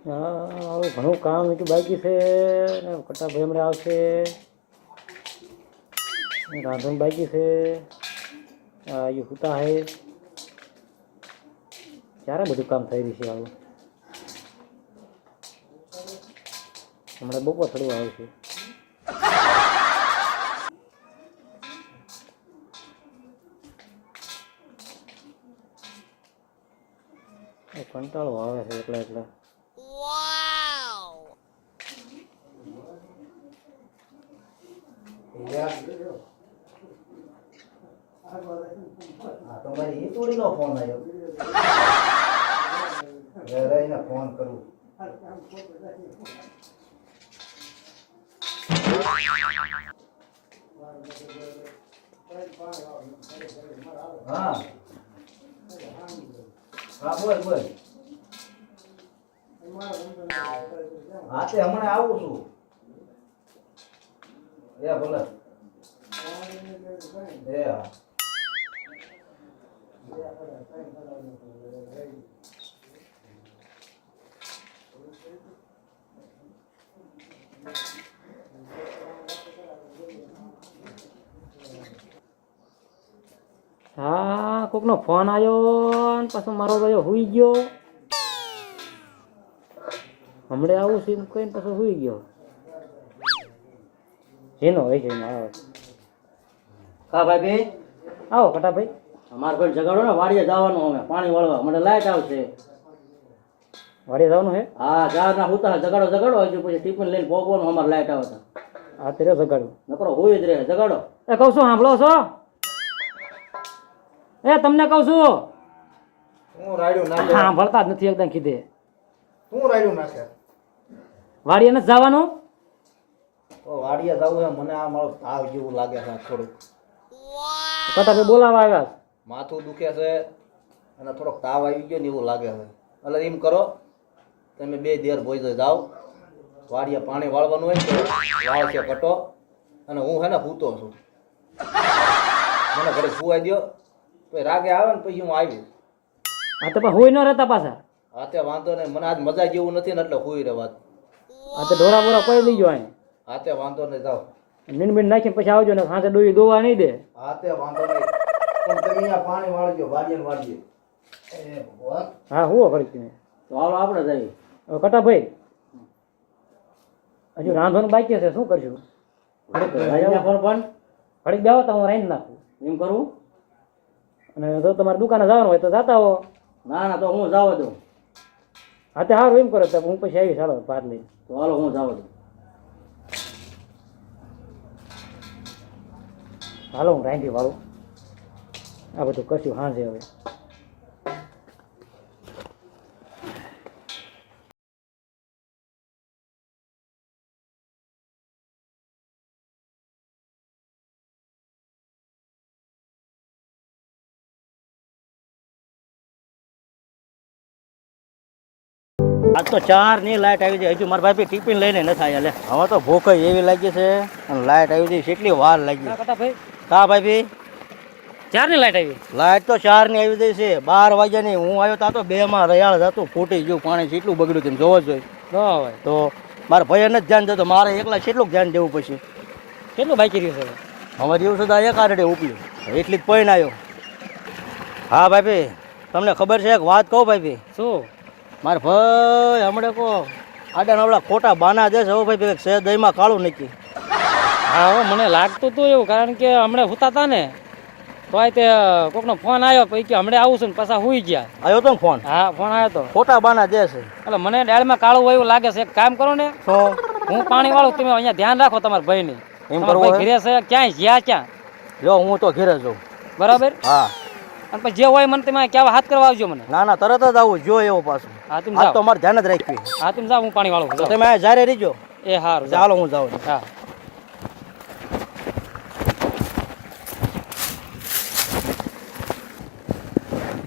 હા ઘણું કામ એટલું બાકી છે ને કટાભાઈ હમણાં આવશે રાંધણ બાકી છે એ હુતા હે ક્યારે બધું કામ થઈ રહ્યું છે આવું હમણાં બપોર થોડું આવશે કંટાળો આવે છે એટલે તમારી ઈતુડી નો ફોન આવ્યો એને ફોન કરું હા હા બોલ બોલ હા તે હમણાં આવું છું ભલે હા હા કોકનો ફોન આવ્યો ને પાછો મારો ભાઈ હુઈ ગયો હમણાં આવું છે એમ કહીને પાછો હુઈ ગયો જેનો હોય છે આવે હા ભાઈ આવો કટાભાઈ અમારે કોઈ જગાડો ને વાડીએ જવાનું અમે પાણી વાળવા મને લાઈટ આવશે વાડીએ જવાનું હે હા ચાર ના હુતા જગાડો હજુ પછી ટિફિન લઈને ભોગવાનું અમારે લાઈટ આવે આ તેરે જગાડ્યું નકરો હોય જ રહે જગાડો એ કહું છું સાંભળો છો એ તમને કહું છું હું રાડ્યું નાખે સાંભળતા જ નથી એકદમ કીધે હું રાડ્યું નાખે વાડીએ નથી જવાનું તો વાડીએ જવું એમ મને આ મારો તાવ જેવું લાગે છે થોડુંક કટાભાઈ બોલાવા આવ્યા માથું દુખે છે અને થોડોક તાવ આવી ગયો ને એવું લાગે છે એટલે એમ કરો તમે બે દેર ભોઈ જાઓ વાડીએ પાણી વાળવાનું હોય તો વાળશે કટો અને હું હે ને સૂતો છું મને ઘરે સુવાઈ દો પછી રાગે આવે ને પછી હું આવીશ હા તો પણ હોય ન રહેતા પાછા હા તે વાંધો નહીં મને આજ મજા જેવું નથી ને એટલે સુઈ રહેવા આ તો ઢોરા બોરા કોઈ લઈ ગયો અહીં હા તે વાંધો નહીં જાઓ મીંડ નાખીને પછી આવજો ને સાંજે ડોઈ દોવા નહીં દે હા તે વાંધો નહીં પણ તમે અહીંયા પાણી વાળજો વાડીએ વાડીએ એ ભગવાન હા હું ફરી તમે તો હાલો આપણે જઈએ હવે કટાભાઈ હજુ રાંધવાનું બાકી છે શું કરશું ઘડીક બેહો તો હું રાંધી નાખું એમ કરું અને જો તમારે દુકાને જવાનું હોય તો જતા હો ના ના તો હું જવા દઉં હા તે સારું એમ કરો તો હું પછી આવીશ હાલો ભાત લઈ તો હાલો હું જવા દઉં હાલો હું રાંધી વાળું આ બધું કશું હાંજે હવે આજ તો ચાર ની લાઈટ આવી જાય હજુ મારા ભાઈ ટિફિન લઈને નથી આવ્યા લે હવે તો ભૂખ એવી લાગી છે અને લાઈટ આવી જાય કેટલી વાર લાગી કટાભાઈ હા ભાઈ ચારની લાઈટ આવી લાઈટ તો ચાર ની આવી જાય છે 12 વાગ્યાની હું આવ્યો તા તો 2 માં રયાળ હતું ફૂટી ગયું પાણી કેટલું બગડ્યું તેમ જોવો જોઈએ ન હોય તો મારા ભાઈ નથી ધ્યાન દેતો મારે એકલા કેટલું ધ્યાન દેવું પછી કેટલું બાકી રહ્યું છે અમારે એવું છે એક આરડે ઉપલ્યું એટલી જ પૈણ આવ્યો હા ભાઈ તમને ખબર છે એક વાત કહું ભાઈ શું મારે ભાઈ હમણાં કહો આડા નવડા ખોટા બાના દેશે હો ભાઈ છે દહીંમાં કાળું નથી હા હવે મને લાગતું હતું એવું કારણ કે હમણાં હુતા હતા ને તો આ તે કોકનો ફોન આવ્યો પછી કે હમણાં આવું છું ને પાછા હુઈ ગયા આવ્યો તો ને ફોન હા ફોન આવ્યો તો ખોટા બાના દેશે એટલે મને ડાળમાં કાળું હોય એવું લાગે છે એક કામ કરો ને શું હું પાણી વાળું તમે અહીંયા ધ્યાન રાખો તમારા ભાઈની એમ તમારા કરવું ભાઈ ઘરે છે ક્યાંય જ્યાં ક્યાં જો હું તો ઘેરે જાઉં બરાબર હા અને પછી જે હોય મને તમે કેવા હાથ કરવા આવજો મને ના ના તરત જ આવું જો એવો પાછું હા તમે આ જાઓ તો મારે ધ્યાન જ રાખવી હા તમે જાઓ હું પાણી વાળું તો તમે આ જારે રહીજો એ હારું ચાલો હું જાઉં હા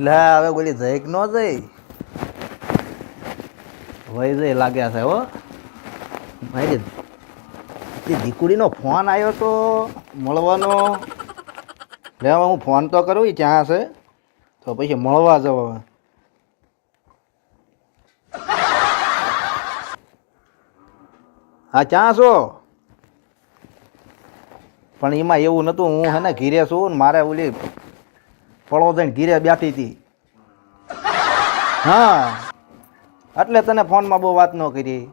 લે હવે બોલી જઈક ન જઈ વહી જઈ લાગ્યા છે હો મારી દીકરીનો ફોન આવ્યો તો મળવાનો લે હું ફોન તો કરું એ ક્યાં છે તો પછી મળવા જવા હા ક્યાં છો? પણ એમાં એવું નતું, હું હે ને ઘીરે છું ને મારે ઓલી ફળો જઈને ઘીરે બેઠી હતી. હા એટલે તને ફોનમાં બહુ વાત ન કરી.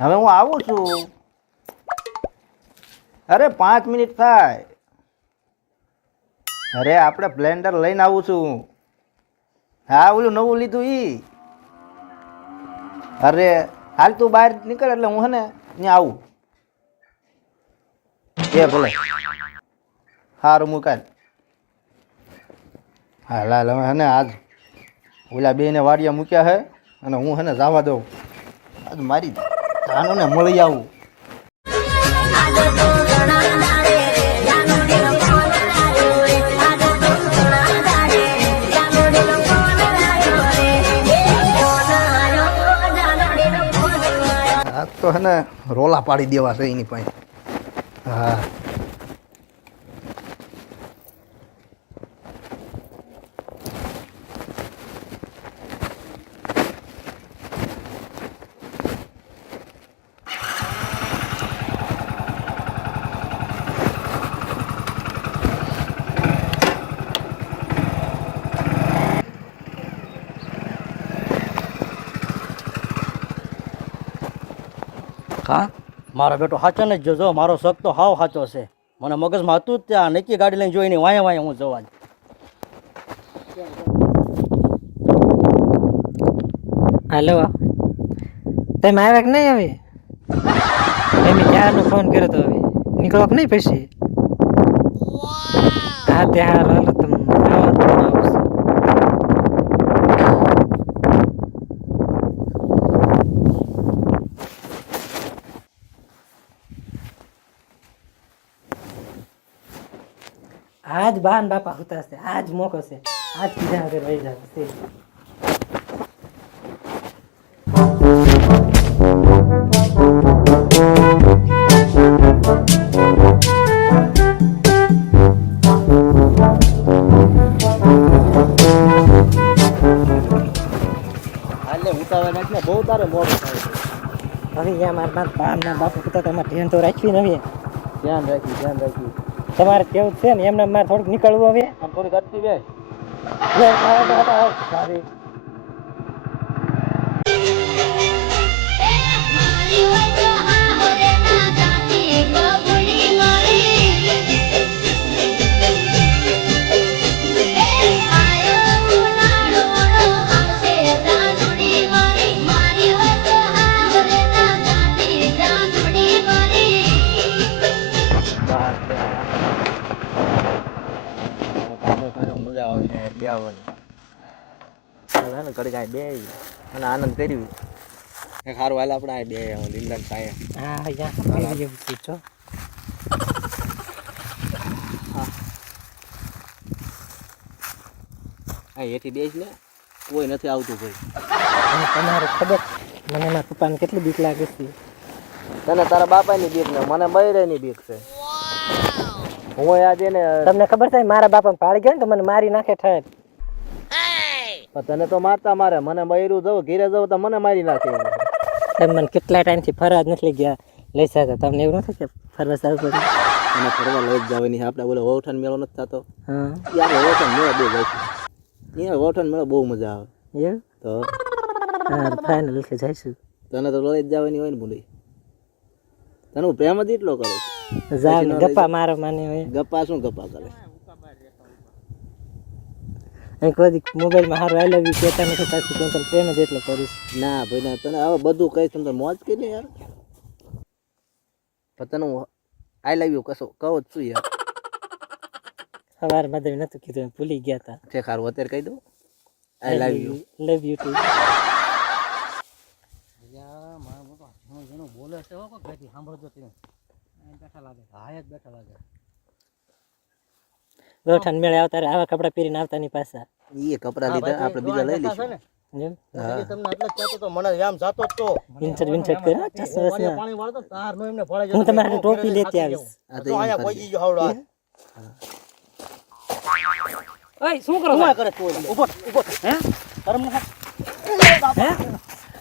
હવે હું આવું છું. અરે 5 મિનિટ થાય. અરે આપણે બ્લેન્ડર લઈને આવું છું. હા ઓલું નવું લીધું ઈ. અરે હાલ તું બહાર નીકળ એટલે હું હે ને ત્યાં આવું. એ ભલે સારું મુકાય. હા લાલ હવે હે ને આજ ઓલા બેને વાડિયા મૂક્યા છે અને હું હે ને જવા દઉં. આજ મારી જાનુને મળી આવું. આજ તો હે ને રોલા પાડી દેવા છે એની પાસે. હા હા મારો બેટો સાચો ને જ જોજો, મારો શક તો હાવ સાચો છે. મને મગજમાં હતું જ ત્યાં નક્કી ગાડી લઈને જોઈને વાંયે વાંયે હું જવા જ. હાલો તમે આવ્યા કે નહીં? હવે તમે ક્યારનો ફોન કર્યો તો હવે નીકળો કે નહીં પછી? હા તે હાલો હાલો તમે આવો તો હું આવું છું. આજ બાન બાપા હોતા છે, આજ મોકો છે, આજ કીધા વગર વહી જાવ છે. હાલે ઉતાવળ નાખ ને, બહુ તારે મોડું થાય છે. હવે યા મારા બાના બાપા હોતા તમારે ધ્યાન તો રાખવી ને હવે. ધ્યાન રાખ્યું. તમારે કેવું છે ને એમને મારે થોડુંક નીકળવું હવે. આમ થોડી કરતી બે. સારી મજા આવે બે આવવાની ઘડી કાંઈ બે અને આનંદ કરવી. સારું હાલ આપણે આ બે લીમડા ખાય. હા યા એવું પૂછો. હા એથી બેસ ને, કોઈ નથી આવતું ભાઈ. અને તમારે ખબર મને મારા પપ્પાને કેટલી બીક લાગે છે. તને તારા બાપાની બીક ને મને બૈરાની બીક છે. હું આજે ને તમને ખબર છે મારા બાપા પાડી ગયા ને તો મને મારી નાખે ઠેર. પણ તને તો મારતા મારે, મને બૈરું જવું ઘીરે જવું તો મને મારી નાખે. તમે મને કેટલા ટાઈમથી ફરવા જ નથી ગયા લઈ જતા, તમને એવું નથી કે ફરવા જવું પડે? અને ફરવા લઈ જ જવાની. આપણે બોલે વૌઠાન મેળો નથી થતો, હા આપણે વૌઠાન મેળો બે જાય. અહીંયા વૌઠાન મેળો બહુ મજા આવે. એવું તો હા ફાઇનલ કે જઈશું. તને તો લઈ જ જવાની હોય ને બોલી. તને હું પ્રેમ જ એટલો કરું. જાવ ને ગપ્પા મારો માને હોય. ગપ્પા શું ગપ્પા કરે? કોઈ મોબાઈલમાં હારું આઈ લવ યુ કહેતા નથી, પાછું હું તને પ્રેમ જ એટલો કરીશ. ના ભાઈ ના, તને હવે બધું કહીશ તને મોજ કરી ને યાર. પણ તને હું આઈ લવ યુ કશો કહો જ છું યાર. સવાર માં નતું કીધું, ભૂલી ગયા હતા. છે ખારું અત્યારે કહી દઉં I love you. Love you too. બોલે છે સાંભળજો તમે. બેઠા લાગે, હા જ બેઠા લાગે. ગોઠણ મેળે આવતા આવા કપડા પહેરીને આવતા ની પાછા. એ કપડા લીધા આપણે બીજા લઈ લઈશું. એમ તમને એટલે જ કહેતો તો, મને આમ જાતો જ તો. ઇન્સર્ટ કરો ચશ્મા. પાણી વાળતો તાર નો એમને ભળાઈ હું તમારી ટોપી લેતી આવીશ. આ તો અહીંયા પહોંચી ગયો હાવડા. ઓય શું કરો? શું કરે તું? ઉભો ઉભો હે? શરમ ન હે?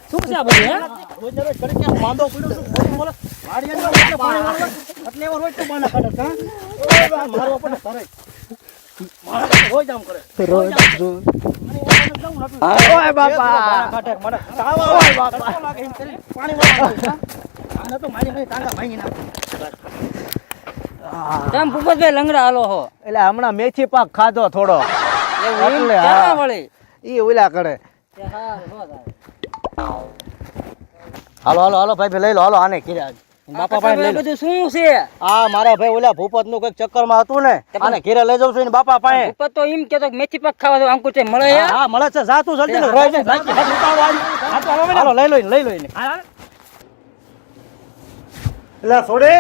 શું છે આ બધું હે રોજ દરરોજ ઘડીક ક્યાંક માંદો પડ્યો છું, ખોટું બોલે. વાડિયાના એટલે પાણી વાળવા, એટલે એવા રોજ તો બાના કાઢે છે, હા? મારો આપણને તરે. મારો રોજ આમ કરે. રોજ પાણી વાળવાનું જાઉં ને એટલે ઓય બાપા બાના કાઢે. મને તાવ આવે, તડકો લાગે એમ કરીને પાણી વાળવા જાઉં, હા? આને તો મારી મારી ટાંગા ભાંગી નાખું. કેમ ભૂપતભાઈ લંગડા હાલો હો એટલે હમણાં મેથી પાક ખાધો થોડો એવું એટલે હા. ક્યાં વળી ઈ ઓલા કરે. હાલો હાલો હાલો ભાઈ લઈ લો, હાલો આને ઘેરે બાપા પાસે લઈ લો. બધું શું છે આ મારા ભાઈ ઓલા ભૂપત નું કઈક ચક્કર માં હતું ને, આને ઘેરે લઈ જાઉં છું એની બાપા પાસે. ભૂપત તો એમ કેતો કે મેથી પાક ખાવા દો અંકુર તે મળે હે હા મળે છે, જા તું જલ્દી લે. રોજ નાખી, હાથ ઉતારો આજ. હાલો લઈ લો એને, લઈ લો એને. એટલે થોડે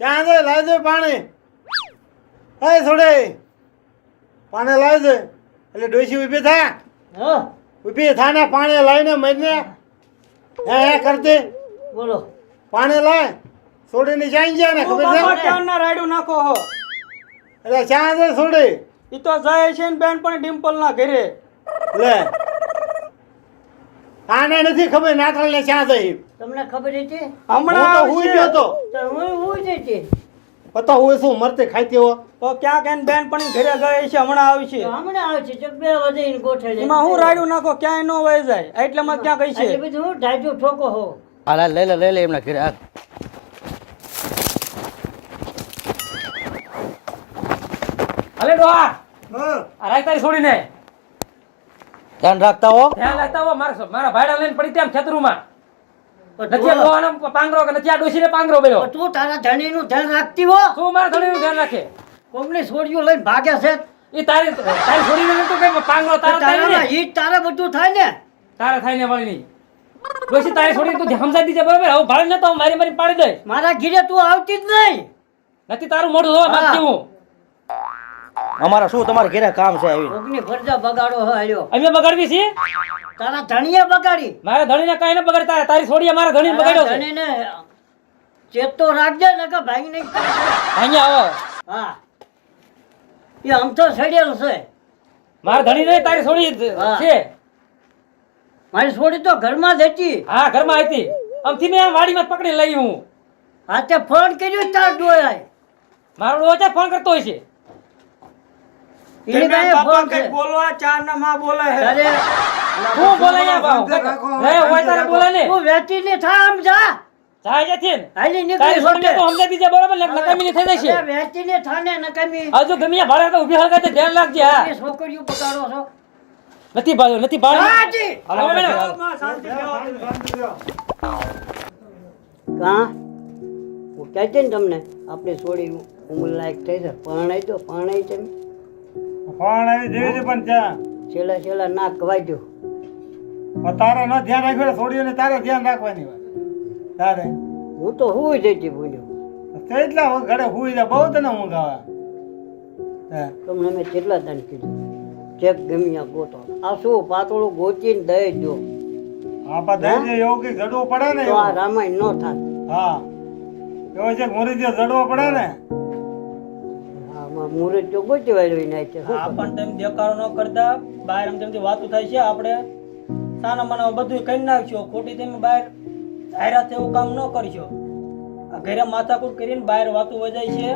ક્યાં છે લાવી દે પાણી. હે થોડે પાણી લાવી દે. એટલે ડોશી ઊભી થા, ઊભી થા ને પાણી લાવીને મરીને હે કરતી બોલો. પાણી લાય. થોડીને ચાઈ ગયા ને ખબર છે ક્યાંના રાયડું નાખો હો એટલે ક્યાં છે થોડી ઈ તો જાય છે ને બેન પણ ડિમ્પલ ના ઘરે લે આને નથી ખબર નાથાળ ને ક્યાં જઈ. તમને ખબર હતી? હું તો હુઈ ગયો તો હું જતી. પતો હું શું મરતે ખાઈતી હો. તો ક્યાં કેન બેન પણ ઘરે ગઈ છે હમણાં આવી છે હમણાં આવે છે, જગ બે વધીને ગોઠવી એમાં હું રાયડું નાખો ક્યાંય ન વહી જાય એટલે માં ક્યાં ગઈ છે બધું હું ઢાજુ ઠોકો હો. હાલ લઈ લે એમના ઘરે. હાલ. અલે ડોહા હા આ રાઈ તારી છોડીને ધ્યાન રાખતા હો. ધ્યાન રાખતા હો મારા ભાઈડા લઈને પડી તેમ ખેતરુમાં નથી આ ડોહાનો પાંગરો કે નથી આ ડોશીને પાંગરો બેલો તું તારા ધણીનું ધ્યાન રાખતી હો. શું મારા ધણીનું ધ્યાન રાખે કોમની છોડીઓ લઈને ભાગે છે. એ તારી છોડીને નતું કે પાંગરો તારા થાય તારા ને ઈ તારે બધું થાય ને. તારે થાય ને વાળી નહીં ડોશી તારી છોડીને તું સમજાવી દીજે બરાબર હવે ભાડે નતો મારી મારી પાડી દે મારા ઘીરે તું આવતી જ નહીં. નથી તારું મોઢું જોવા માંગતી હું અમારા શું તમારે ઘરે કામ છે આવી? કોકની ફરજા બગાડો હો આલ્યો. અમે બગાડવી છીએ તારા ધણીએ બગાડી. મારા ધણીને કાંઈ ન બગાડતા તારી છોડીએ મારા ધણીને બગાડ્યો છે ધણીને ચેતો રાખજે નકર ભાઈ નહીં. અહીંયા આવો હા એ આમ તો સડેલ છે. મારા ધણીને તારી છોડી હા. છે મારી છોડી તો ઘરમાં જ હતી. હા ઘરમાં હતી આમથી મેં આમ વાડીમાં જ પકડી લઈ હું હાથે ફોન કર્યો તાર ડોય. મારો ડોહો ફોન કરતો હોય છે ઈને કાંઈ બાપા ફોન કઈ છે. બોલવા ચાર ના માં બોલે હે અરે હું બોલે અહીંયા ભાવ રે હોય તારે બોલે ને તું વેચી ને થા આમ જા. જાય છે ને હાલી તારી નીકળી છોડીને તો સમજાવી દીજે બરાબર ને નકામી ની થઈ જશે અરે વેચી ને થા ને નકામી. હજુ ગમે ત્યાં ભાડે તો ઊભી હળગાય તો ધ્યાન રાખજે હા એ છોકરીઓ બગાડો છો. નથી ભાડો નથી ભાડો હાજી. હાલો મેડમ. કાં હું કહેતી ને તમને આપણે છોડી ઉંમર લાયક થઈ છે પરણાઈ દો પરણાઈ તમે ફોન આવી દેવી છે પણ ત્યાં છેલ્લા નાક કવાઈ દો. પણ તારે ન ધ્યાન રાખ્યું છોડીઓને તારે ધ્યાન રાખવાની વાત તારે હું તો હુઈ જતી ભૂલ્યો. તો એટલા ઘરે હુઈ જાય બહુ તને ઊંઘ આવે હે. તમને મેં કેટલા દાન કીધું ચેક ગમ્યા ગોતો. આ શું પાતળું ગોચીને દઈ દો આપા દઈ દે એવું કઈ જડવું પડે ને તો આ એવું. રામાયણ ન થાત. હા એવો છે મોરી દે જડવો પડે ને આમાં મુહૂર્ત જો ગોચી વાળ્યો નાખે શું આ કરું? પણ તેમ દેખાડો ન કરતા બહાર આમ તેમથી વાતું થાય છે આપણે સાના માના બધું કરી નાખશો ખોટી તમે બહાર જાહેરાત એવું કામ ન કરશો આ ઘરે માથાકૂટ કરીને બહાર વાતું વજાય છે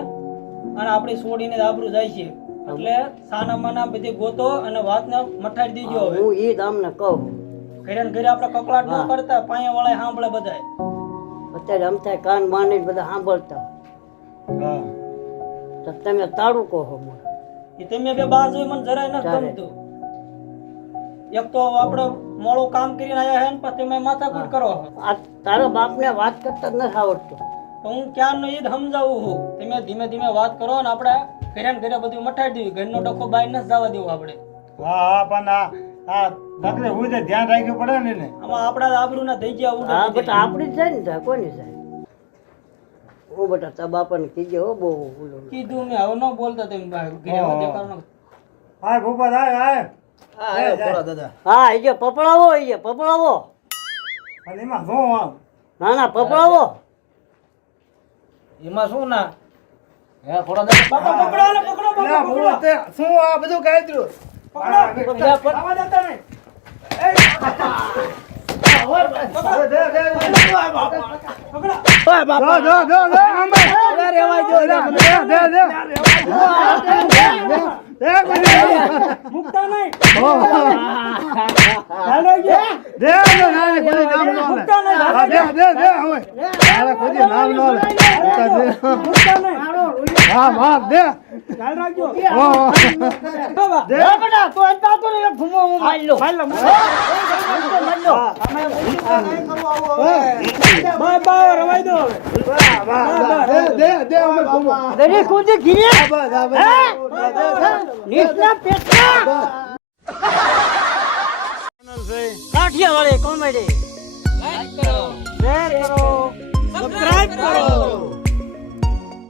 અને આપણી છોડીને આબરૂ જાય છે એટલે સાના માના બધી ગોતો અને વાતને મટાડી દીજો હવે હું ઈ તમને કહું ઘરે ને ઘરે આપણે કકળાટ ન કરતા પાયા વાળા સાંભળે બધાય અત્યારે આમ થાય કાન માંડીને બધા સાંભળતા હા તો તમે તાળું કહો મને. એ તમે બે બાર જોઈ મને જરાય નથી ચાલે. ગમતું એક તો આપણે મોડું કામ કરીને આયા હે ને પછી તમે માથાકૂટ કરો છો. આ તારા બાપને વાત કરતા જ નથી આવડતું. તો હું ક્યારનો ઈ જ સમજાવું છું તમે ધીમે ધીમે વાત કરો ને આપણે ઘરે ને ઘરે બધું મટાડી દેવી ઘરનો ડખો બહાર નથી જવા દેવું આપણે હા હા પણ આ નકરે હુઈ જાય ધ્યાન રાખવું પડે ને એને. આમાં આપણા આબરૂ ના થઈ ગયા હા ઉડે બેટા આપણી જ જાય ને ત્યાં કોની જાય. હું બેટા તારા બાપાને કીજે હો બહુ ઓલું. કીધું મેં હવે ન બોલતા તેમ ઘરે દેખાડો ન હાય ભૂપત હાય હાય દાદા હા એ જે પપડાવો એ જે પપડાવો. અને એમાં શું આમ ના ના પપડાવો. એમાં શું ના હે થોડા બાપા પકડો ને પકડો ના, બાપા પકડો ભૂપત, શું આ બધું કાઢ્યું પકડો આવા દેતા નહીં મુકતા નહીં ખ્યાલ રાખજો બાય રવાઈ દો કાઠિયા વાળી કોમેડી લાઈક કરો શેર કરો સબસ્ક્રાઇબ કરો